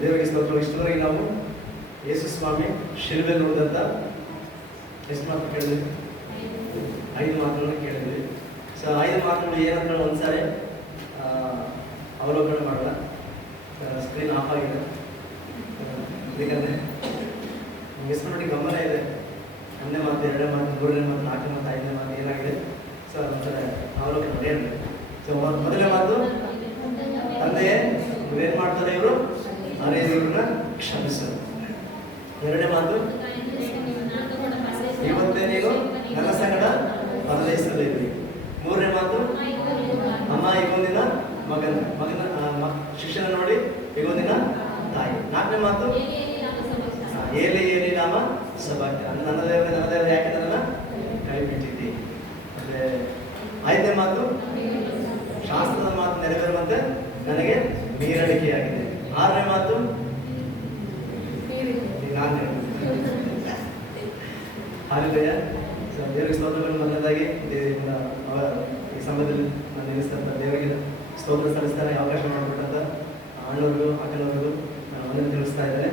ದೇವರಿಗೆ ಸ್ತೋತ್ರ. ಇಷ್ಟವರೆಗೆ ನಾವು ಯೇಸು ಸ್ವಾಮಿ ಶಿಲುಬೆಯಲ್ಲಿ ನೋಡಿದಂಥ ಎಷ್ಟು ಮಾತು ಕೇಳಿದ್ವಿ? 5 ಮಾತುಗಳನ್ನು ಕೇಳಿದ್ವಿ. ಸೊ 5 ಮಾತುಗಳು ಏನಂತ ಒಂದ್ಸಾರಿ ಅವಲೋಕನ ಮಾಡೋಣ. ಸ್ಕ್ರೀನ್ ಆಫ್ ಆಗಿದೆ, ಯಾಕಂದರೆ ಎಷ್ಟು ಮಟ್ಟಿಗೆ ಗಮನ ಇದೆ. 1ನೇ ಮಾತು, 2ನೇ ಮಾತು, 3ನೇ ಮಾತು, 4ನೇ ಮಾತು, 5ನೇ ಮಾತು ಏನಾಗಿದೆ? ಸೊ ಒಂದ್ಸಲ ಅವಲೋಕನ ಮಾಡಿ ಹೇಳಿ. ಸೊ ಮೊದಲನೇ ಮಾತು, ತಂದೆಯೇ ನೀವೇನು ಮಾಡ್ತಾರೆ ಇವರು ಅರೆ ಇವ್ರನ್ನ ಕ್ಷಮಿಸೋದು. 2ನೇ ಮಾತು, ಇವತ್ತೇ ನೀವು ನನ್ನ ಸಂಗಡ ಪರದೇಶದಲ್ಲಿರಿ. 3ನೇ ಮಾತು, ಅಮ್ಮ ಈಗೊಂದಿನ ಮಗನ ಶಿಕ್ಷಣ ನೋಡಿ ಈಗೊಂದಿನ ತಾಯಿ. 4ನೇ ಮಾತು, ಏಲಿ ಏಲಿ ನಾಮ ಸಭಾಕ್ಯ, ನನ್ನ ದೇವರೇ ಯಾಕೆ ನನ್ನ ಕೈ ಬಿಟ್ಟಿದ್ದಿ. ಮತ್ತೆ 5ನೇ ಮಾತು, ಶಾಸ್ತ್ರದ ಮಾತು ನೆರವೇರುವಂತೆ ನನಗೆ ಮೀರಡಿಕೆಯಾಗಿದೆ. 6ನೇ ಮಾತು, ಹಾಲೆಲೂಯ. ದೇವರಿಗೆ ಸ್ತೋತ್ರಗಳು. ಮೊದಲನೇದಾಗಿ ಈ ಸಮಯದಲ್ಲಿ ನಾನು ನಿಲ್ಲಿಸ್ತಂತ ದೇವರಿಗೆ ಸ್ತೋತ್ರ ಸಲ್ಲಿಸ್ತಾರೆ. ಅವಕಾಶ ಮಾಡಿಕೊಟ್ಟಂತ ಅಣ್ಣವ್ರಿಗೂ ಅಕ್ಕನವ್ರಿಗೂ ಒಂದನ್ನು ತಿಳಿಸ್ತಾ ಇದ್ದಾರೆ.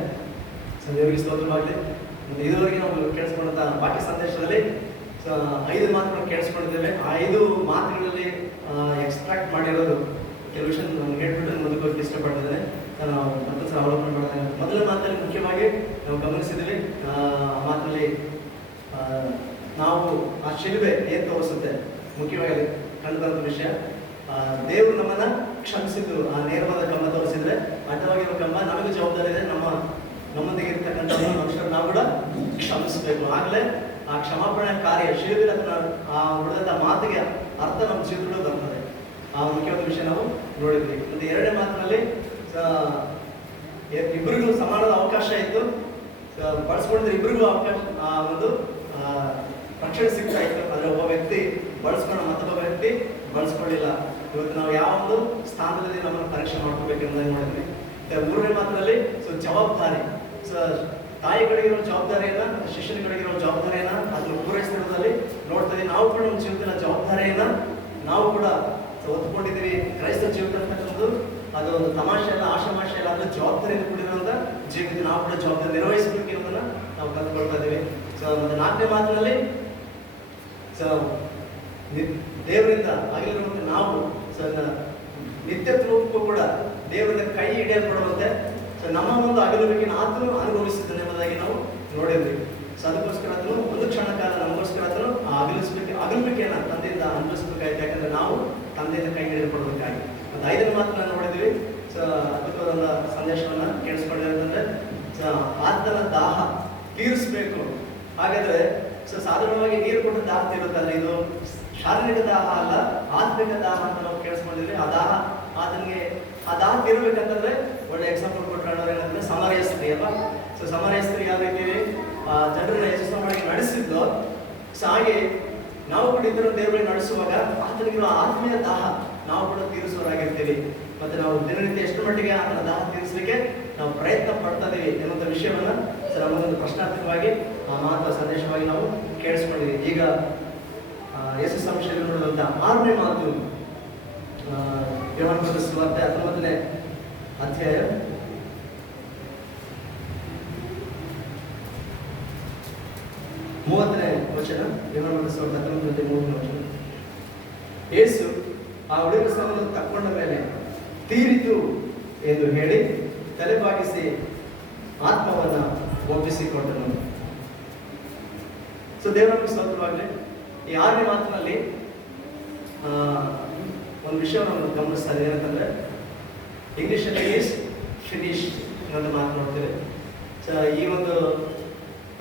ಸೊ ದೇವರಿಗೆ ಸ್ತೋತ್ರವಾಗಲಿ. ಮತ್ತು ಇದುವರೆಗೆ ನಾವು ಕೇಳಿಸ್ಕೊಂಡಂಥ ವಾಕ್ಯ ಸಂದೇಶದಲ್ಲಿ 5 ಮಾತುಗಳನ್ನು ಕೇಳಿಸ್ಕೊಂಡಿದ್ದೇವೆ. ಆ 5 ಮಾತುಗಳಲ್ಲಿ ಎಕ್ಸ್ಟ್ರಾಕ್ಟ್ ಮಾಡಿರೋದು ಕೆಲವು ವಿಷಯ ನಾನು ಹೇಳ್ಬಿಟ್ಟು ಮುಂದಕ್ಕೆ ಹೋಗಿ ಇಷ್ಟಪಡ್ತಿದ್ದೇನೆ. ನಾವು ಮತ್ತೊಂದು ಸಲ ಅವಲೋಕನ ಮಾಡಿದಾಗ ಮೊದಲ ಮಾತಲ್ಲಿ ಮುಖ್ಯವಾಗಿ ನಾವು ಗಮನಿಸಿದ್ವಿ. ಆ ಮಾತಲ್ಲಿ ನಾವು ಆ ಶಿಲುಬೆ ಏನು ತೋರಿಸುತ್ತೆ ಮುಖ್ಯವಾಗಿ ಕಂಡುಬರುವಂಥ ವಿಷಯ. ದೇವರು ನಮ್ಮನ್ನು ಕ್ಷಮಿಸಿದ್ದು ಆ ನೇರವಾದ ಕಂಬ ತೋರಿಸಿದ್ರೆ, ಅಡ್ಡವಾಗಿರೋ ಕಂಬ ನಮಗೂ ಜವಾಬ್ದಾರಿ ಇದೆ. ನಮ್ಮೊಂದಿಗೆ ಇರ್ತಕ್ಕಂಥ ಮನುಷ್ಯರು ನಾವು ಕೂಡ ಕ್ಷಮಿಸಬೇಕು. ಆಗಲೇ ಆ ಕ್ಷಮಾಪಣೆ ಕಾರ್ಯ ಶಿಲುಬೆ ಆ ಹೊಡೆದಂಥ ಮಾತಿಗೆ ಅರ್ಥ ನಮ್ಮ ಜೀವನಗಳು ಬರ್ತದೆ. ಆ ಮುಖ್ಯವಾದ ವಿಷಯ ನಾವು ನೋಡಿದ್ವಿ. ಮತ್ತು 2ನೇ ಮಾತಿನಲ್ಲಿ ಇಬ್ಬರಿಗೂ ಸಮಾನದ ಅವಕಾಶ ಇತ್ತು. ಬಳಸ್ಕೊಂಡಿದ್ರೆ ಇಬ್ಬರಿಗೂ ಅವಕಾಶ ಒಂದು ರಕ್ಷಣೆ ಸಿಗ್ತಾ ಇತ್ತು. ಆದರೆ ಒಬ್ಬ ವ್ಯಕ್ತಿ ಬಳಸ್ಕೊಂಡು ಮತ್ತೊಬ್ಬ ವ್ಯಕ್ತಿ ಬಳಸ್ಕೊಳ್ಳಿಲ್ಲ. ಇವತ್ತು ನಾವು ಯಾವ ಒಂದು ಸ್ಥಾನದಲ್ಲಿ ನಮ್ಮನ್ನು ಪರೀಕ್ಷೆ ಮಾಡ್ಕೋಬೇಕು ಅನ್ನೋದನ್ನು ನೋಡಿದ್ವಿ. 3ನೇ ಮಾತಿನಲ್ಲಿ ಜವಾಬ್ದಾರಿ, ತಾಯಿ ಕಡೆಗಿರೋ ಜವಾಬ್ದಾರಿಯನ್ನ, ಶಿಷ್ಯನ ಕಡೆಗಿರೋ ಜವಾಬ್ದಾರಿಯನ್ನ ಅದನ್ನು ಪೂರೈಸಿರೋದ್ರಲ್ಲಿ ನೋಡ್ತೀವಿ. ನಾವು ಕೂಡ ನಮ್ಮ ಜೀವಿತದ ಜವಾಬ್ದಾರಿಯನ್ನ ನಾವು ಕೂಡ ಹೊತ್ಕೊಂಡಿದ್ದೀವಿ. ಕ್ರೈಸ್ತ ಜೀವಿತ ಅಂತಕ್ಕಂಥದ್ದು ಅದು ಒಂದು ತಮಾಷೆ ಅಲ್ಲ, ಆಶಮಾಷೆ ಅಲ್ಲ, ಅಂದ್ರೆ ಜವಾಬ್ದಾರಿಯಿಂದ ಕೂಡಿರುವಂಥ ಜೀವಿತ. ನಾವು ಕೂಡ ಜವಾಬ್ದಾರಿ ನಿರ್ವಹಿಸಬೇಕು ಅನ್ನೋದನ್ನ ನಾವು ಕಲ್ತ್ಕೊಳ್ತಾ ಇದ್ದೀವಿ. ಸೊ ಮತ್ತೆ 4ನೇ ಮಾತಿನಲ್ಲಿ ದೇವರಿಂದ ಆಗಿರುವಂಥ ನಾವು ನಿತ್ಯತ್ವಕ್ಕೂ ಕೂಡ ದೇವರಿಂದ ಕೈ ಹಿಡಿಯಲ್ಪಡುವಂತೆ ನಮ್ಮ ಒಂದು ಅಗಲುವಿಕೆಯನ್ನು ಆತನು ಅನುಭವಿಸಿದ್ದಾನೆ ಎಂಬುದಾಗಿ ನಾವು ನೋಡಿದ್ವಿ. ಸೊ ಅದಕ್ಕೋಸ್ಕರ ಆತನು ಒಂದು ಕ್ಷಣ ಕಾಲ ನಮಗೋಸ್ಕರ ಆತನು ಆ ಅಗಲುವಿಕೆಯನ್ನು ತಂದೆಯಿಂದ ಅನುಭವಿಸಬೇಕಾಯ್ತು. ಯಾಕಂದ್ರೆ ನಾವು ತಂದೆಯಿಂದ ಕೈ ಹಿಡಿಯಲ್ಪಡಬೇಕಾಗಿ. ಮತ್ತು 5ನೇ ಮಾತನ್ನ ನೋಡಿದ್ವಿ. ಸೊ ಅದ್ಭುತವಾದ ಸಂದೇಶವನ್ನು ಕೇಳಿಸ್ಕೊಂಡಿರೋದಂದ್ರೆ ಆತನ ದಾಹ ತೀರಿಸಬೇಕು. ಹಾಗಾದ್ರೆ ಸಾಧಾರಣವಾಗಿ ನೀರು ಕೊಟ್ಟು ದಾಹ ತೀರುತ್ತಲ್ಲ, ಇದು ಶಾರೀರಿಕ ದಾಹ ಅಲ್ಲ, ಆತ್ಮಿಕ ದಾಹ ಅಂತ ನಾವು ಕೇಳಿಸ್ಕೊಂಡಿದ್ವಿ. ಆ ದಾಹ ತೀರಬೇಕಂತಂದ್ರೆ ಒಳ್ಳೆ ಎಕ್ಸಾಂಪಲ್ ಕೊಟ್ಟರೆ ಏನಂದ್ರೆ ಸಮರಯ ಸ್ತ್ರೀ ಅಲ್ವಾ. ಸೊ ಸಮರಯ ಸ್ತ್ರೀ ಯಾವ ರೀತಿ ಜನರನ್ನ ಯಶಸ್ವಿ ನಡೆಸಿದ್ದು, ಸೊ ಹಾಗೆ ನಾವು ಕೂಡ ಇತರ ದೇವರಿಗೆ ನಡೆಸುವಾಗ ಆತನಿಗಿರುವ ಆತ್ಮೀಯ ದಾಹ ನಾವು ಕೂಡ ತೀರಿಸುವರಾಗಿರ್ತೀವಿ. ಮತ್ತೆ ನಾವು ದಿನನಿತ್ಯ ಎಷ್ಟು ಮಟ್ಟಿಗೆ ಆತನ ದಾಹ ತೀರಿಸಲಿಕ್ಕೆ ನಾವು ಪ್ರಯತ್ನ ಪಡ್ತಾ ಇದ್ದೀವಿ ಎನ್ನುವಂಥ ವಿಷಯವನ್ನ ನಮಗೊಂದು ಪ್ರಶ್ನಾರ್ಥಕವಾಗಿ ಆ ಮಾತು ಸಂದೇಶವಾಗಿ ನಾವು ಕೇಳಿಸ್ಕೊಂಡಿದ್ದೀವಿ. ಈಗ ಯೇಸು ಸಂಶಯದಲ್ಲಿ ನೋಡುವಂಥ 6ನೇ ಮಾತು, ಯೋಹಾನ ಬರೆದ ಸುವಾರ್ತೆ 19ನೇ ಅಧ್ಯಾಯ 30ನೇ ವಚನ. ಯೋಹಾನ ಬರೆದ ಸುವಾರ್ತೆ 19:30ನೇ ವಚನ. ಯೇಸು ಆ ಹುಡುಗ ಸಲನ್ನು ತಕ್ಕೊಂಡ ಮೇಲೆ ತೀರಿತು ಎಂದು ಹೇಳಿ ತಲೆಬಾಗಿಸಿ ಆತ್ಮವನ್ನು ಒಪ್ಪಿಸಿಕೊಂಡನು. ಸೊ ದೇವರ ಸ್ತೋತ್ರವಾಗಲಿ. ಈ 6ನೇ ಮಾತಿನಲ್ಲಿ ಒಂದು ವಿಷಯವನ್ನು ನಾವು ಗಮನಿಸ್ತಾ ಇದ್ದೀವಿ. ಏನಂತಂದ್ರೆ ಇಂಗ್ಲಿಷಲ್ಲಿ ಈಸ್ ಫಿನಿಶ್ಡ್ ಅನ್ನೋದು ಮಾತು ನೋಡ್ತೀವಿ. ಸೊ ಈ ಒಂದು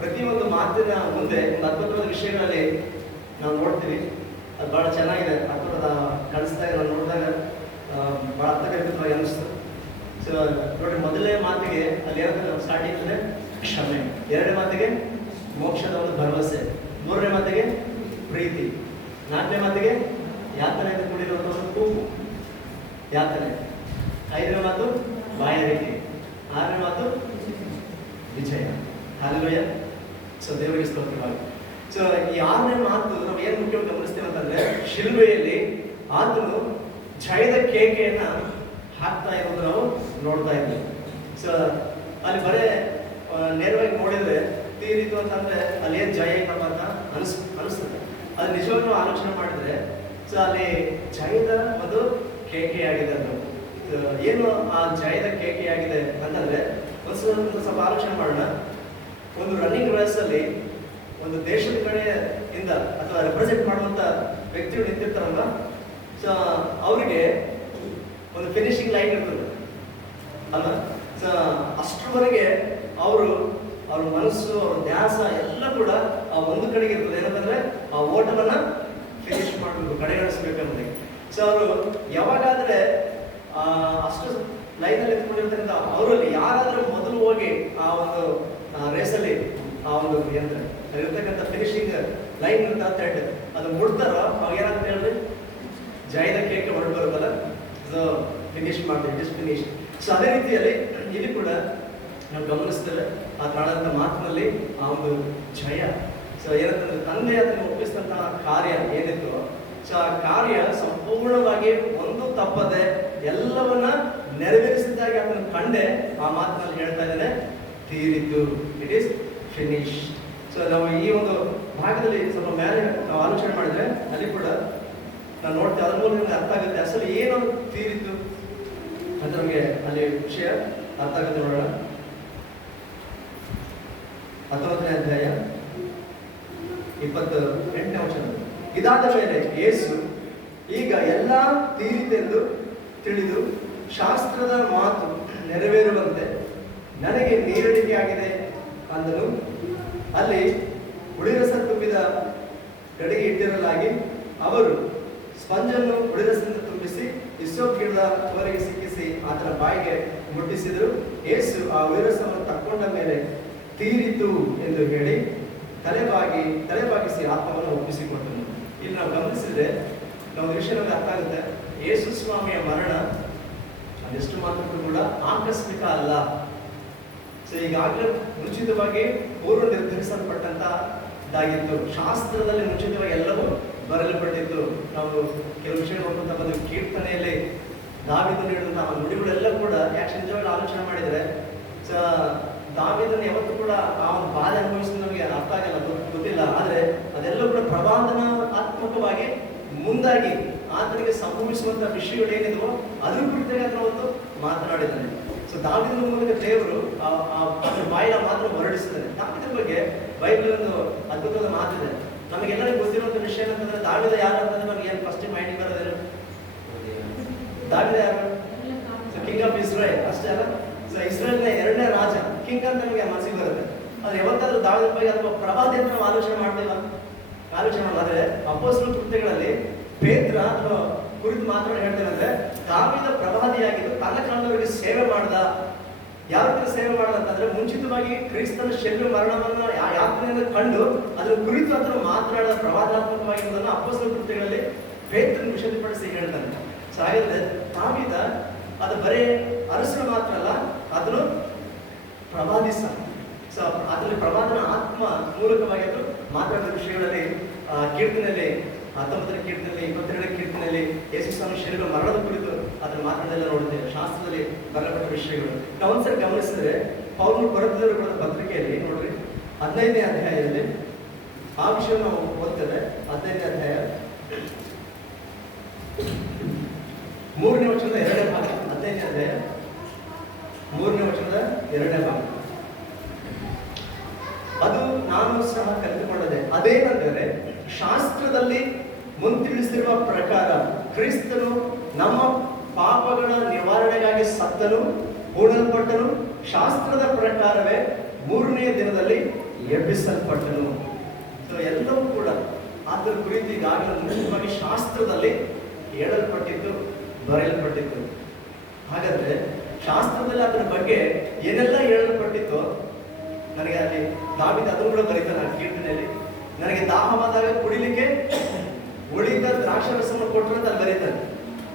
ಪ್ರತಿಯೊಂದು ಮಾತಿನ ಮುಂದೆ ಒಂದು ಅದ್ಭುತವಾದ ವಿಷಯಗಳಲ್ಲಿ ನಾವು ನೋಡ್ತೀವಿ. ಅದು ಭಾಳ ಚೆನ್ನಾಗಿದೆ, ಅದ್ಭುತದ ಕಾಣಿಸ್ತಾ ಇದೆ. ನಾವು ನೋಡಿದಾಗ ಭಾಳ ಅರ್ಥಗರ್ಭಿತವಾಗಿ ಅನಿಸ್ತು. ಸೊ ನೋಡಿ, ಮೊದಲನೇ ಮಾತಿಗೆ ಅಲ್ಲಿ ಏನಂದ್ರೆ ಸ್ಟಾರ್ಟಿಂಗ್ ಅಂದರೆ ಕ್ಷಮೆ, 2ನೇ ಮಾತಿಗೆ ಮೋಕ್ಷದ ಒಂದು ಭರವಸೆ, 3ನೇ ಮಾತಿಗೆ ಪ್ರೀತಿ, 4ನೇ ಮಾತಿಗೆ ಯಾತನೆಯಿಂದ ಕೂಡಿರುವಂಥ ಒಂದು ಕೂಗು ಯಾತನೆ, 5ನೇ ಮಾತು ಬಾಯಾರಿಕೆ, 6ನೇ ಮಾತು ವಿಜಯ. ಹಾಲೆಲೂಯಾ. ಸೊ ದೇವರಿಗೆ ಸ್ತೋತ್ರವಾಗಿ. ಸೊ ಈ 6ನೇ ಮಾತು ನಾವು ಏನು ಮುಖ್ಯವಾಗಿ ಗಮನಿಸ್ತೇವೆ ಅಂತಂದ್ರೆ, ಶಿಲುಬೆಯಲ್ಲಿ ಆತನು ಜಯದ ಕೇಕೆಯನ್ನ ಹಾಕ್ತಾ ಇರೋದು ನಾವು ನೋಡ್ತಾ ಇದ್ದೀವಿ. ಸೊ ಅಲ್ಲಿ ಬರೇ ನೇರವಾಗಿ ನೋಡಿದ್ರೆ ತೀರಿತು ಅಂತಂದ್ರೆ ಅಲ್ಲಿ ಏನು ಜಯ ಐತಪ್ಪ ಅಂತ ಅನಿಸ್ತದೆ. ಅದು ನಿಜವಾಗ್ಲೂ ಆಲೋಚನೆ ಮಾಡಿದ್ರೆ ಸೊ ಅಲ್ಲಿ ಜಯದ ಒಂದು ಕೇಕೆ ಆಗಿದೆ. ಅದು ಏನು ಆ ಜಯದ ಕೇಕೆ ಆಗಿದೆ ಅಂತಂದ್ರೆ ಒಂದು ಸ್ವಲ್ಪ ಆಲೋಚನೆ ಮಾಡೋಣ. ಒಂದು ರನ್ನಿಂಗ್ ರೇಸ್ ಅಲ್ಲಿ ಒಂದು ದೇಶದ ಕಡೆಯಿಂದ ಅಥವಾ ರೆಪ್ರೆಸೆಂಟ್ ಮಾಡುವಂತ ವ್ಯಕ್ತಿಗಳು ನಿಂತಿರ್ತಾರಲ್ಲ, ಸೊ ಅವರಿಗೆ ಒಂದು ಫಿನಿಶಿಂಗ್ ಲೈನ್ ಇರ್ತದೆ ಅಲ್ಲ. ಸೊ ಅಷ್ಟರವರೆಗೆ ಅವ್ರ ಮನಸ್ಸು, ಅವ್ರ ಧ್ಯಾಸ ಎಲ್ಲ ಕೂಡ ಆ ಒಂದು ಕಡೆಗೆ ಇರ್ತದೆ. ಏನಂತಂದ್ರೆ ಆ ಓಟವನ್ನ ಫಿನಿಶ್ ಮಾಡಬೇಕು, ಕಡೆಗಣಿಸ್ಬೇಕಂದ್ರೆ. ಸೊ ಅವರು ಯಾವಾಗಾದ್ರೆ ಅಷ್ಟು ಲೈನಲ್ಲಿ ನಿಂತ್ಕೊಂಡಿರ್ತಕ್ಕಂಥ ಅವರಲ್ಲಿ ಯಾರಾದ್ರೂ ಮೊದಲು ಹೋಗಿ ಆ ಒಂದು ರೇಸಲ್ಲಿ ಆ ಒಂದು ಇರ್ತಕ್ಕಂಥ ಫಿನಿಶಿಂಗ್ ಲೈನ್ ಅಂತ ಥ್ರೆಡ್ ಅದು ಮುಡ್ತಾರೋ ಅವಾಗ ಏನಾಗ್ತದೆ ಹೇಳಿದ್ರೆ ಜಯದ ಕೇಕೆ ಹೊರಟು ಬರುತ್ತಲ್ಲ, ಸೊ ಫಿನಿಶ್ ಮಾಡ್ತೀವಿ, ಇಟ್ ಇಸ್ ಫಿನಿಶ್. ಸೊ ಅದೇ ರೀತಿಯಲ್ಲಿ ಇಲ್ಲಿ ಕೂಡ ನಾವು ಗಮನಿಸ್ತೇವೆ ಆ ತಾಳಂತ ಮಾತಿನಲ್ಲಿ ಆ ಒಂದು ಜಯ. ಸೊ ಏನಂತಂದ್ರೆ ತಂದೆ ಅದನ್ನು ಒಪ್ಪಿಸಿದಂತಹ ಕಾರ್ಯ ಏನಿತ್ತು, ಸೊ ಆ ಕಾರ್ಯ ಸಂಪೂರ್ಣವಾಗಿ ಒಂದು ತಪ್ಪದೆ ಎಲ್ಲವನ್ನ ನೆರವೇರಿಸಿದ್ದಾಗಿ ಅದನ್ನು ಕಂಡೆ ಆ ಮಾತಿನಲ್ಲಿ ಹೇಳ್ತಾ ಇದ್ದೇನೆ, ತೀರಿತು, ಇಟ್ ಈಸ್ ಫಿನಿಶ್. ಸೊ ನಾವು ಈ ಒಂದು ಭಾಗದಲ್ಲಿ ಸ್ವಲ್ಪ ಮೇಲೆ ನಾವು ಆಲೋಚನೆ ಮಾಡಿದ್ರೆ ಅಲ್ಲಿ ಕೂಡ ನಾವು ನೋಡ್ತೇವೆ, ಅದ್ರ ಮೂಲಕ ನಮ್ಗೆ ಅರ್ಥ ಆಗುತ್ತೆ ಅಸಲು ಏನು ತೀರಿತು ಅಂತ ನಮಗೆ ಅಲ್ಲಿ ವಿಷಯ ಅರ್ಥ ಆಗುತ್ತೆ. ನೋಡೋಣ 19ನೇ ಅಧ್ಯಾಯ 28ನೇ ವಚನ. ಇದಾದ ಮೇಲೆ ಯೇಸು ಈಗ ಎಲ್ಲ ತೀರಿತೆಂದು ತಿಳಿದು ಶಾಸ್ತ್ರದ ಮಾತು ನೆರವೇರುವಂತೆ ನನಗೆ ನೀರಡಿಕೆ ಆಗಿದೆ ಅಂದನು. ಅಲ್ಲಿ ಹುಳಿರಸ ತುಂಬಿದ ಗಡಿಗೆ ಇಟ್ಟಿರಲಾಗಿ ಅವರು ಸ್ಪಂಜನ್ನು ಹುಳಿರಸದಿಂದ ತುಂಬಿಸಿ ಹಿಸ್ಸೋಪ್ ಗಿಡದ ಹೊರಗೆ ಸಿಕ್ಕಿಸಿ ಆತನ ಬಾಯಿಗೆ ಮುಟ್ಟಿಸಿದರು. ಯೇಸು ಆ ಹುಳಿರಸವನ್ನು ತಕ್ಕೊಂಡ ಮೇಲೆ ತೀರಿತು ಎಂದು ಹೇಳಿ ತಲೆಬಾಗಿಸಿ ಆತ್ಮವನ್ನು ಒಪ್ಪಿಸಿಕೊಟ್ಟನು. ಇಲ್ಲಿ ನಾವು ಗಮನಿಸಿದ್ರೆ ನಾವು ವಿಷಯ ನಮಗೆ ಅರ್ಥ ಆಗುತ್ತೆ. ಯೇಸು ಸ್ವಾಮಿಯ ಮರಣ ಅದೆಷ್ಟು ಮಾತ್ರ ಕೂಡ ಆಕಸ್ಮಿಕ ಅಲ್ಲ. ಸೊ ಈಗಾಗಲೇ ಮುಂಚಿತವಾಗಿ ಪೂರ್ವ ನಿರ್ಧರಿಸಲ್ಪಟ್ಟಂತದ್ದಾಗಿತ್ತು. ಶಾಸ್ತ್ರದಲ್ಲಿ ಮುಂಚಿತವಾಗಿ ಎಲ್ಲವೂ ಬರೆಯಲ್ಪಟ್ಟಿತ್ತು. ನಾವು ಕೆಲವು ವಿಷಯ ನೋಡ್ಕೊಂತ ಬಂದು ಕೀರ್ತನೆಯಲ್ಲಿ ದಾವೀದನು ನೀಡಿದಂತಹ ನುಡಿಗಳೆಲ್ಲ ಕೂಡ ಯಾಕೆ ನಿಜವಾಗಿ ಆಲೋಚನೆ ಮಾಡಿದ್ರೆ ದಾವೀದನು ಯಾವತ್ತೂ ಕೂಡ ಆ ಒಂದು ಬಾಧೆ ಅನುಭವಿಸಿದ ನಮಗೆ ಅರ್ಥ ಆಗಲ್ಲ, ಗೊತ್ತಿಲ್ಲ. ಆದ್ರೆ ಅದೆಲ್ಲ ಕೂಡ ಪ್ರವಾದನಾತ್ಮಕವಾಗಿ ಮುಂದಾಗಿ ಆತನಿಗೆ ಸಂಭವಿಸುವಂತಹ ವಿಷಯಗಳು ಏನಿದವೋ ಅದ್ರ ಕುರಿತಾಗಿ ಅದನ್ನ ಒಂದು ಮಾತನಾಡಿದ್ದಾನೆ. ಸೊ ದಾವೀದನ ಮೂಲಕ ದೇವರು ಬಾಯಿನ ಮಾತ್ರ ಹೊರಡಿಸಿದ್ದಾನೆ. ದಾವೀದನ ಬಗ್ಗೆ ಬೈಬಲ್ ಒಂದು ಅದ್ಭುತವಾದ ಮಾತಿದೆ. ನಮಗೆಲ್ಲರಿಗೂ ಗೊತ್ತಿರುವಂತ ವಿಷಯ ಏನಂತಂದ್ರೆ ದಾವೀದ ಯಾರು ಅಂತಂದ್ರೆ ನಮ್ಗೆ ಏನು ಫಸ್ಟ್ ಮೈಂಡ್ ಬರೋದಿಲ್ಲ. ದಾವೀದ ಯಾರು? ಕಿಂಗ್ ಆಫ್ ಇಸ್ರೇಲ್ ಅಷ್ಟೇ ಅಲ್ಲ. ಸೊ ಇಸ್ರೇಲ್ನ 2ನೇ ರಾಜ, ಕಿಂಗ್ ಅಂತ ನಮಗೆ ಮನಸ್ಸಿಗೆ ಬರುತ್ತೆ. ಆದ್ರೆ ಯಾವತ್ತಾದ್ರೂ ದಾವೀದನ ಬಗ್ಗೆ ಅಥವಾ ಪ್ರವಾದಿ ಅಂತ ನಾವು ಆಲೋಚನೆ ಮಾಡಲಿಲ್ಲ. ಆದ್ರೆ ಅಪೊಸ್ತಲರ ಕೃತ್ಯಗಳಲ್ಲಿ ಪೇತ್ರ ಕುರಿತು ಮಾತನಾಡಿ ಹೇಳ್ತೇನೆ ಅಂದ್ರೆ ದಾವೀದ ಪ್ರವಾದಿಯಾಗಿದ್ದು ತನ್ನ ಕಾಲದವರಿಗೆ ಸೇವೆ ಮಾಡ್ದ. ಯಾವ ರೀತಿ ಸೇವೆ ಮಾಡ್ದ ಅಂತಂದ್ರೆ ಮುಂಚಿತವಾಗಿ ಕ್ರಿಸ್ತನ ಶರೀರ ಮರಣವನ್ನ ಯಾತ್ರೆಯನ್ನು ಕಂಡು ಅದ್ರ ಕುರಿತು ಅದನ್ನು ಮಾತನಾಡಿದ ಪ್ರವಾದಾತ್ಮಕವಾಗಿರುವುದನ್ನು ಅಪೊಸ್ತಲರ ಕೃತ್ಯಗಳಲ್ಲಿ ಪೇತ್ರನ ವಿಷಯಪಡಿಸಿ ಹೇಳ್ತಾನೆ. ಸೊ ಹಾಗಾದ್ರೆ ದಾವೀದ ಅದು ಬರೇ ಅರಸರು ಮಾತ್ರ ಅಲ್ಲ, ಅದನ್ನು ಪ್ರವಾದಿಸ. ಸೊ ಅದರಲ್ಲಿ ಪ್ರವಾದನ ಆತ್ಮ ಮೂಲಕವಾಗಿ ಅದು ಮಾತನಾಡಿದ ವಿಷಯಗಳಲ್ಲಿ ಕೀರ್ತನೆಯಲ್ಲಿ 19ನೇ ಕೀರ್ತನೆಯಲ್ಲಿ 22ನೇ ಕೀರ್ತನೆಯಲ್ಲಿ ಯೇಸು ಸ್ವಾಮಿ ಶರೀರ ಮರಣದ ಕುರಿತು ಅದನ್ನು ಮಾತನಾಡೆಲ್ಲ ನೋಡುತ್ತೇವೆ. ಶಾಸ್ತ್ರದಲ್ಲಿ ಬರಲ್ಪಟ್ಟ ವಿಷಯಗಳು ನಾವು ಒಂದ್ಸರಿ ಗಮನಿಸಿದ್ರೆ ಪೌಲನು ಬರೆದವರು ಬರೆದ ಪತ್ರಿಕೆಯಲ್ಲಿ ನೋಡ್ರಿ 15ನೇ ಅಧ್ಯಾಯದಲ್ಲಿ ಆ ವಿಷಯ ನಾವು ಓದ್ತೇವೆ. 15ನೇ ಅಧ್ಯಾಯ 3ನೇ ವಚನದ 2ನೇ ಭಾಗ. 15ನೇ ಅಧ್ಯಾಯ 3ನೇ ವಚನದ 2ನೇ ಭಾಗ. ಅದು ನಾನು ಸಹ ಕಲಿತುಕೊಂಡದೆ. ಅದೇನೆಂದರೆ ಶಾಸ್ತ್ರದಲ್ಲಿ ಮುಂತಿಳಿಸಿರುವ ಪ್ರಕಾರ ಕ್ರಿಸ್ತನು ನಮ್ಮ ಪಾಪಗಳ ನಿವಾರಣೆಗಾಗಿ ಸತ್ತನು, ಹೂಣಲ್ಪಟ್ಟನು, ಶಾಸ್ತ್ರದ ಪ್ರಕಾರವೇ 3ನೇ ದಿನದಲ್ಲಿ ಎಬ್ಬಿಸಲ್ಪಟ್ಟನು. ಸೊ ಎಲ್ಲವೂ ಕೂಡ ಅದರ ಕುರಿತು ಈಗಾಗಲೇ ಮುಂಚಿತವಾಗಿ ಶಾಸ್ತ್ರದಲ್ಲಿ ಹೇಳಲ್ಪಟ್ಟಿತ್ತು, ಬರೆಯಲ್ಪಟ್ಟಿತ್ತು. ಹಾಗಾದ್ರೆ ಶಾಸ್ತ್ರದಲ್ಲಿ ಅದರ ಬಗ್ಗೆ ಏನೆಲ್ಲ ಹೇಳಲ್ಪಟ್ಟಿತ್ತು ನನಗೆ ಅಲ್ಲಿ ದಾವೀದ ಅದನ್ನು ಕೂಡ ಬರೀತಾನೆ ಆ ಕೀರ್ತನೆಯಲ್ಲಿ. ನನಗೆ ದಾಹವಾದಾಗ ಕುಡಿಲಿಕ್ಕೆ ಉಳಿದ ದ್ರಾಕ್ಷರಸವನ್ನು ಕೊಟ್ಟರು ಅಂತ ಅಲ್ಲಿ ಬರೀತಾನೆ.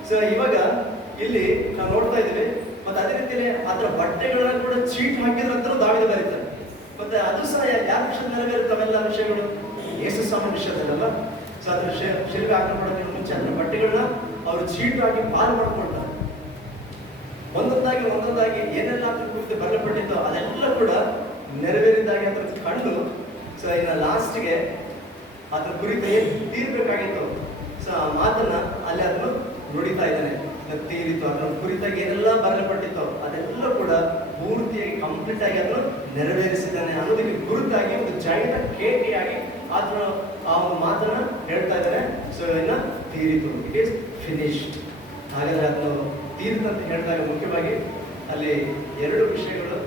ಸೊ ಇವಾಗ ಇಲ್ಲಿ ನಾವು ನೋಡ್ತಾ ಇದ್ದೀವಿ. ಮತ್ತೆ ಅದೇ ರೀತಿಯಲ್ಲಿ ಅದರ ಬಟ್ಟೆಗಳನ್ನ ಕೂಡ ಚೀಟ್ ಹಾಕಿದ್ರಂತೂ ದಾವೀದ ಬರೀತಾನೆ. ಮತ್ತೆ ಅದು ಸಹ ಯಾರ ವಿಷಯ ನೆರವೇರುತ್ತವೆಲ್ಲ ವಿಷಯಗಳು ಯೇಸು ಸ್ವಾಮಿ ವಿಷಯದಲ್ಲ. ಸೊ ಅದ್ರ ಶಿಲ್ಪೆ ಹಾಕಲ್ಪಡೋದಕ್ಕೆ ಮುಂಚೆ ಅದರ ಬಟ್ಟೆಗಳನ್ನ ಅವರು ಚೀಟ್ ಹಾಕಿ ಪಾಲು ಮಾಡ್ಕೊಳ್ತಾರೆ. ಒಂದೊಂದಾಗಿ ಏನೆಲ್ಲ ಅದ್ರ ಕುರಿತು ಬರಲ್ಪಟ್ಟಿತ್ತೋ ಅದೆಲ್ಲ ಕೂಡ ನೆರವೇರಿದ್ದಾಗಿ ಅದ್ರ ಕಂಡು ಸೊ ಇನ್ನು ಲಾಸ್ಟ್ಗೆ ಅದ್ರ ಕುರಿತು ಏನು ತೀರ್ಬೇಕಾಗಿತ್ತು ಸೊ ಆ ಮಾತನ್ನ ಅಲ್ಲಿ ಅದನ್ನು ನುಡಿತಾ ಇದ್ದಾನೆ. ತೀರಿತು ಅದರ ಕುರಿತಾಗಿ ಏನೆಲ್ಲ ಬರಲ್ಪಟ್ಟಿತ್ತು ಅದೆಲ್ಲ ಕೂಡ ಪೂರ್ತಿಯಾಗಿ ಕಂಪ್ಲೀಟ್ ಆಗಿ ಅದನ್ನು ನೆರವೇರಿಸಿದ್ದಾನೆ ಅನ್ನೋದಕ್ಕೆ ಗುರುತಾಗಿ ಒಂದು ಜಾಯಿಂಟ್ ಕೇಟಿಯಾಗಿ ಅದನ್ನು ಆ ಒಂದು ಮಾತನ್ನ ಹೇಳ್ತಾ ಇದ್ದಾನೆ. ಸೊ ಇನ್ನ ತೀರಿತು, ಇಟ್ ಈಸ್ ಫಿನಿಶ್ಡ್. ಹಾಗಾದ್ರೆ ಅದನ್ನು ತೀರಿತು ಅಂತ ಹೇಳಿದಾಗ ಮುಖ್ಯವಾಗಿ ಅಲ್ಲಿ ಎರಡು ವಿಷಯಗಳು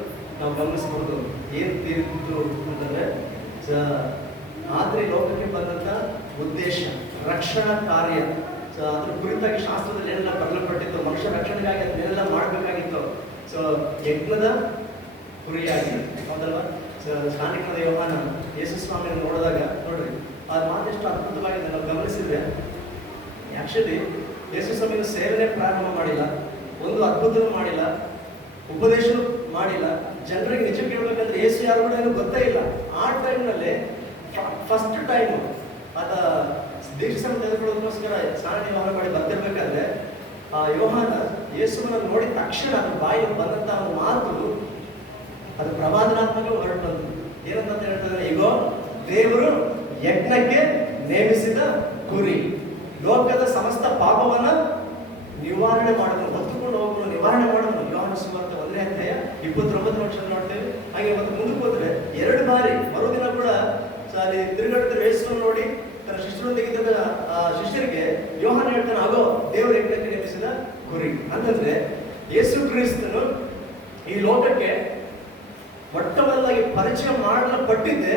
ನಾವು ಗಮನಿಸಬಹುದು. ಏನು ತೀರಿತು ಅಂತಂದ್ರೆ ಆದ್ರೆ ಲೋಕಕ್ಕೆ ಬಂದಂತ ಉದ್ದೇಶ, ರಕ್ಷಣಾ ಕಾರ್ಯ, ಸೊ ಅದ್ರ ಕುರಿತಾಗಿ ಶಾಸ್ತ್ರದಲ್ಲಿ ಏನೆಲ್ಲ ಬರಲ್ಪಟ್ಟಿತ್ತು, ಮನುಷ್ಯ ರಕ್ಷಣೆಗಾಗಿ ಅದನ್ನೆಲ್ಲ ಮಾಡಬೇಕಾಗಿತ್ತು. ಸೊ ಯಜ್ಞದ ಕುರಿಯಾಗಿ ಹೌದಲ್ವಾ. ಸೊ ಸ್ನಾನಿಕನಾದ ಯೋಹಾನ ಯೇಸು ಸ್ವಾಮಿಯನ್ನು ನೋಡಿದಾಗ ನೋಡ್ರಿ ಆ ಮಾತೆಷ್ಟು ಅದ್ಭುತವಾಗಿದೆ. ನಾವು ಗಮನಿಸಿದ್ರೆ ಆಕ್ಚುಲಿ ಯೇಸು ಸ್ವಾಮಿಯ ಸೇವನೆ ಪ್ರಾರಂಭ ಮಾಡಿಲ್ಲ, ಒಂದು ಅದ್ಭುತವೂ ಮಾಡಿಲ್ಲ, ಉಪದೇಶನೂ ಮಾಡಿಲ್ಲ. ಜನರಿಗೆ ನಿಜ ಕೇಳಬೇಕಂದ್ರೆ ಯೇಸು ಯಾರು ಕೂಡ ಏನೂ ಗೊತ್ತೇ ಇಲ್ಲ. ಆ ಟೈಮ್ನಲ್ಲಿ ಫಸ್ಟ್ ಟೈಮ್ ಆತ ದೀಕ್ಷೆ ತೆಗೆದುಕೊಳ್ಳೋದಕ್ಕೋಸ್ಕರ ಸ್ನಾನ ಯೋಹಾನ ಮಾಡಿ ಬರ್ತಿರ್ಬೇಕಾದ್ರೆ ಆ ಯೋಹಾನ ಯೇಸುವನ್ನು ನೋಡಿದ ತಕ್ಷಣ ಅದ್ರ ಬಾಯಿಗೆ ಬಂದಂತ ಒಂದು ಮಾತು ಅದು ಪ್ರವಾದನಾತ್ಮಕ ಹೊರಟು ಬಂತು. ಏನಂತ ಹೇಳ್ತಾರೆ, ಈಗೋ ದೇವರು ಯಜ್ಞಕ್ಕೆ ನೇಮಿಸಿದ ಕುರಿ, ಲೋಕದ ಸಮಸ್ತ ಪಾಪವನ್ನ ನಿವಾರಣೆ ಮಾಡೋದು, ಹೊತ್ತುಕೊಂಡು ಹೋಗೋದು, ನಿವಾರಣೆ ಮಾಡೋದು. ಯೋಹಾನ ಸುವಾರ್ತೆ 1ನೇ ಅಧ್ಯಾಯ 29 ವರ್ಷ ನೋಡ್ತೇವೆ. ಹಾಗೆ ಮತ್ತೆ ಮುಂದಕ್ಕೆ ಹೋದ್ರೆ 2 ಬಾರಿ ಮರುದಿನ ಕೂಡ ಅಲ್ಲಿ ತಿರುಗಾಡ್ತಾರೆ ಯೇಸುವನ್ನು ನೋಡಿ ತನ್ನ ಶಿಷ್ಯರೊಂದಿಗಿದ್ದ ಶಿಷ್ಯರಿಗೆ ಯೋಹಾನ ಹೇಳ್ತಾನೆ, ಆಗೋ ದೇವರ ಯಜ್ಞಕ್ಕೆ ನೇಮಿಸಿದ ಕುರಿ. ಅಂತಂದ್ರೆ ಯೇಸು ಕ್ರಿಸ್ತನು ಈ ಲೋಕಕ್ಕೆ ಮೊಟ್ಟಮೊದಲಾಗಿ ಪರಿಚಯ ಮಾಡಲ್ಪಟ್ಟಿದ್ದೆ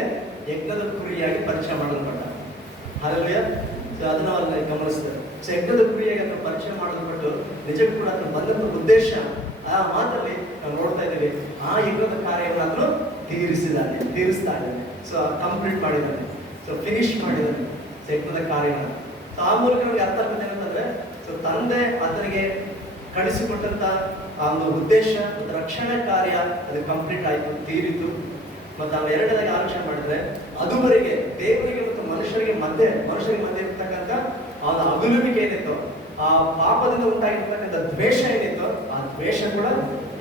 ಯಜ್ಞದ ಕುರಿಯಾಗಿ ಪರಿಚಯ ಮಾಡಲ್ಪಟ್ಟ. ಹಾಗಾಗಿ ಅದನ್ನ ಅಲ್ಲಿ ಗಮನಿಸ್ತಾರೆ. ಸೊ ಯಜ್ಞದ ಕುರಿಯಾಗಿ ಅದನ್ನು ಪರಿಚಯ ಮಾಡಲ್ಪಟ್ಟು ನಿಜಕ್ಕೂ ಕೂಡ ಅದನ್ನು ಬಂದಂತ ಉದ್ದೇಶ ಆ ಮಾತಲ್ಲಿ ನಾವು ನೋಡ್ತಾ ಇದ್ದೀವಿ. ಆ ಯಜ್ಞದ ಕಾರ್ಯವನ್ನು ಅದನ್ನು ತೀರಿಸ್ತಾ ಇದ್ದಾನೆ. ಸೊ ಕಂಪ್ಲೀಟ್ ಮಾಡಿದ್ದಾನೆ, ಸೊ ಫಿನಿಶ್ ಮಾಡಿದ್ದಾನೆ ಯಜ್ಞದ ಕಾರ್ಯವನ್ನು. ಸೊ ಆ ಮೂಲಕ ನಮಗೆ ಅರ್ಥ ಆಗುತ್ತೆ ಏನಂತಂದ್ರೆ, ಸೊ ತಂದೆ ಆತನಿಗೆ ಕಳಿಸಿಕೊಟ್ಟಂತ ಆ ಒಂದು ಉದ್ದೇಶ ಮತ್ತು ರಕ್ಷಣಾ ಕಾರ್ಯ ಅದು ಕಂಪ್ಲೀಟ್ ಆಯಿತು, ತೀರಿತು. ಮತ್ತು ನಾವು ಎರಡನೇದಾಗಿ ಆಲೋಚನೆ ಮಾಡಿದ್ರೆ ಅದುವರೆಗೆ ದೇವರಿಗೆ ಮತ್ತು ಮನುಷ್ಯರಿಗೆ ಮಧ್ಯೆ ಇರ್ತಕ್ಕಂಥ ಆ ಅಗಲುವಿಕೆ ಏನಿತ್ತು, ಆ ಪಾಪದಿಂದ ಉಂಟಾಗಿರ್ತಕ್ಕಂಥ ದ್ವೇಷ ಏನಿತ್ತು, ಆ ದ್ವೇಷ ಕೂಡ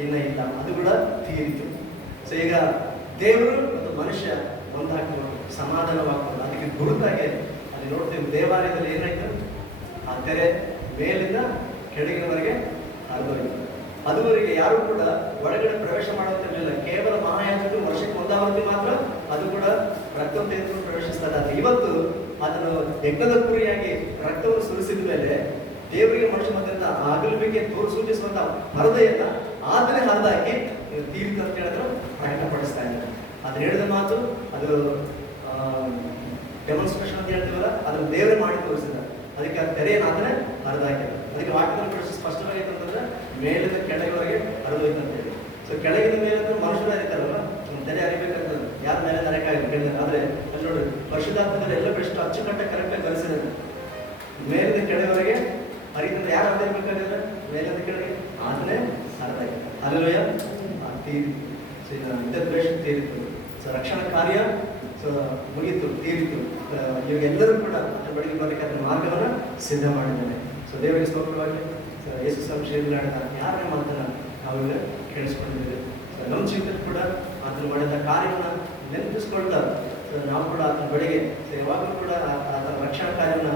ಇನ್ನ ಇಲ್ಲ, ಅದು ಕೂಡ ತೀರಿತು. ಸೊ ಈಗ ದೇವರು ಮತ್ತು ಮನುಷ್ಯ ಒಂದಾಗ್ತದೆ, ಸಮಾಧಾನವಾಗ್ತದೆ. ಅದಕ್ಕೆ ಗುರುತಾಗಿ ಅಲ್ಲಿ ನೋಡ್ತೀವಿ ದೇವಾಲಯದಲ್ಲಿ ಏನಾಯ್ತು, ಆ ತೆರೆ ಮೇಲಿಂದ ಕೆಳಗಿನವರೆಗೆ ಹರಿದೋಯ್ತು. ಅದುವರೆಗೆ ಯಾರು ಕೂಡ ಒಳಗಡೆ ಪ್ರವೇಶ ಮಾಡುತ್ತಿರಲಿಲ್ಲ. ಕೇವಲ ಮಹಾಯಾಜಕರು ವರ್ಷಕ್ಕೆ ಒಂದಾವರ್ತಿ ಮಾತ್ರ ಅದು ಕೂಡ ರಕ್ತವನ್ನು ತೆಗೆದುಕೊಂಡು ಪ್ರವೇಶಿಸ್ತಾರೆ. ಆದರೆ ಇವತ್ತು ಅದನ್ನು ಯಜ್ಞದ ಕುರಿಯಾಗಿ ರಕ್ತವನ್ನು ಸುರಿಸಿದ ಮೇಲೆ ದೇವರಿಗೆ ಮನುಷ್ಯ ಮಧ್ಯಂತ ಅಗಲುವಿಕೆ ಸೂಚಿಸುವಂತ ಹೃದಯನ ಆತನೇ ಹರಿದಾಕಿ ತೀರ್ಥ ಅಂತ ಹೇಳಿದ್ರು ಪ್ರಕಟಪಡಿಸ್ತಾ ಇದ್ದಾರೆ. ಅದು ಹೇಳಿದ ಮಾತು ಅದು ಡೆಮಾನ್ಸ್ಟ್ರೇಷನ್ ಅಂತ ಹೇಳ್ತೀವಲ್ಲ, ಅದನ್ನು ದೇವರೇ ಮಾಡಿ ತೋರಿಸಿದ್ದಾರೆ. ಅದಕ್ಕೆ ಆ ತೆರೆಯನ್ನು ಆತನೇ ಹರಿದಾಕಿದ್ದಾರೆ. ಅದಕ್ಕೆ ವಾಕ್ಯದಲ್ಲಿ ಸ್ಪಷ್ಟವಾಗಿ ಅಂತಂದ್ರೆ ಮೇಲಿಂದ ಕೆಳಗಿವರೆಗೆ ಹರಿದೋಯ್ತು ಅಂತ ಹೇಳಿ. ಸೊ ಕೆಳಗಿನ ಮೇಲೆ ಮನುಷ್ಯರು ಹರಿತಾರಲ್ಲ, ತೆರೆ ಹರಿಬೇಕಂತ ಯಾರ ಮೇಲೆ ಹರಕಾಗಿಲ್ಲ ಹೇಳಿದ್ದಾರೆ. ಆದ್ರೆ ಅಲ್ಲಿ ನೋಡಿ ಪರಿಶುದ್ಧಾತ್ಮದಲ್ಲಿ ಎಲ್ಲ ಬೆಸ್ಟ್ ಅಚ್ಚುಕಟ್ಟ ಕರೆಕ್ಟಾಗಿ ಕಲಿಸಿದ್ದಾರೆ. ಮೇಲಿಂದ ಕೆಳಗಿವರೆಗೆ ಹರಿತಂದ ಯಾರು ಹರಿಬೇಕಾಗಿಲ್ಲ, ಮೇಲಿಂದ ಕೆಳಗೆ ಆತನೇ ಹರಿದಾಗಿ ಅಲ್ಲೋಯ ತೀರಿತು. ಸೊ ಈಗ ದ್ವೇಷ ತೀರಿತು. ಸೊ ರಕ್ಷಣಾ ಕಾರ್ಯ ಸೊ ಮುಗಿತು, ತೀರಿತು. ಇವಾಗ ಎಲ್ಲರೂ ಕೂಡ ಅದ್ರ ಬಳಿಗೆ ಬರಬೇಕಾದ ಮಾರ್ಗವನ್ನ ಸಿದ್ಧ ಮಾಡಿದ್ದಾನೆ. ಸೊ ದೇವರಿಗೆ ಸ್ತೋತ್ರವಾಗಿ ಯೇಸು ಸಂಶಯದಲ್ಲಿ ಆಡಿದ ಯಾರೇ ಮಾತನ್ನ ನಾವೆಲ್ಲ ಕೇಳಿಸ್ಕೊಂಡಿದ್ದೇವೆ. ಸೊ ನಮ್ಮ ಜೀವಿತದಲ್ಲಿ ಕೂಡ ಆತನ ಮಾಡಿದ ಕಾರ್ಯವನ್ನು ನೆನಪಿಸ್ಕೊಳ್ತಾ ನಾವು ಕೂಡ ಆತನ ಬಳಿಗೆ ಯಾವಾಗಲೂ ಕೂಡ ಆತನ ರಕ್ಷಣಾ ಕಾರ್ಯವನ್ನು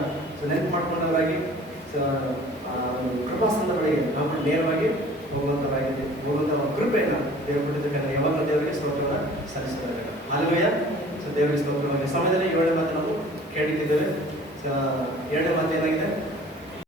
ನೆನಪು ಮಾಡ್ಕೊಂಡವರಾಗಿ ಕೃಪಾಸನದ ಬಳಿಗೆ ನಾವು ಕೂಡ ನೇರವಾಗಿ ಹೋಗುವಂತಹ ಕೃಪೆಯನ್ನು ದೇವರು ಕೊಟ್ಟಿದ್ದಕ್ಕೆ ಯಾವಾಗ ದೇವರಿಗೆ ಸ್ತೋತ್ರವನ್ನು ಸಲ್ಲಿಸ್ತಾರೆ. ಹಾಲೆಲೂಯಾ. ಸೊ ದೇವರಿಗೆ ಸ್ತೋತ್ರವಾಗಿ ಸಮಯದಲ್ಲಿ 7ನೇ ಮಾತು ನಾವು ಕೇಳಿದ್ದೇವೆ. 7ನೇ ಮಾತು ಏನಾಗಿದೆ,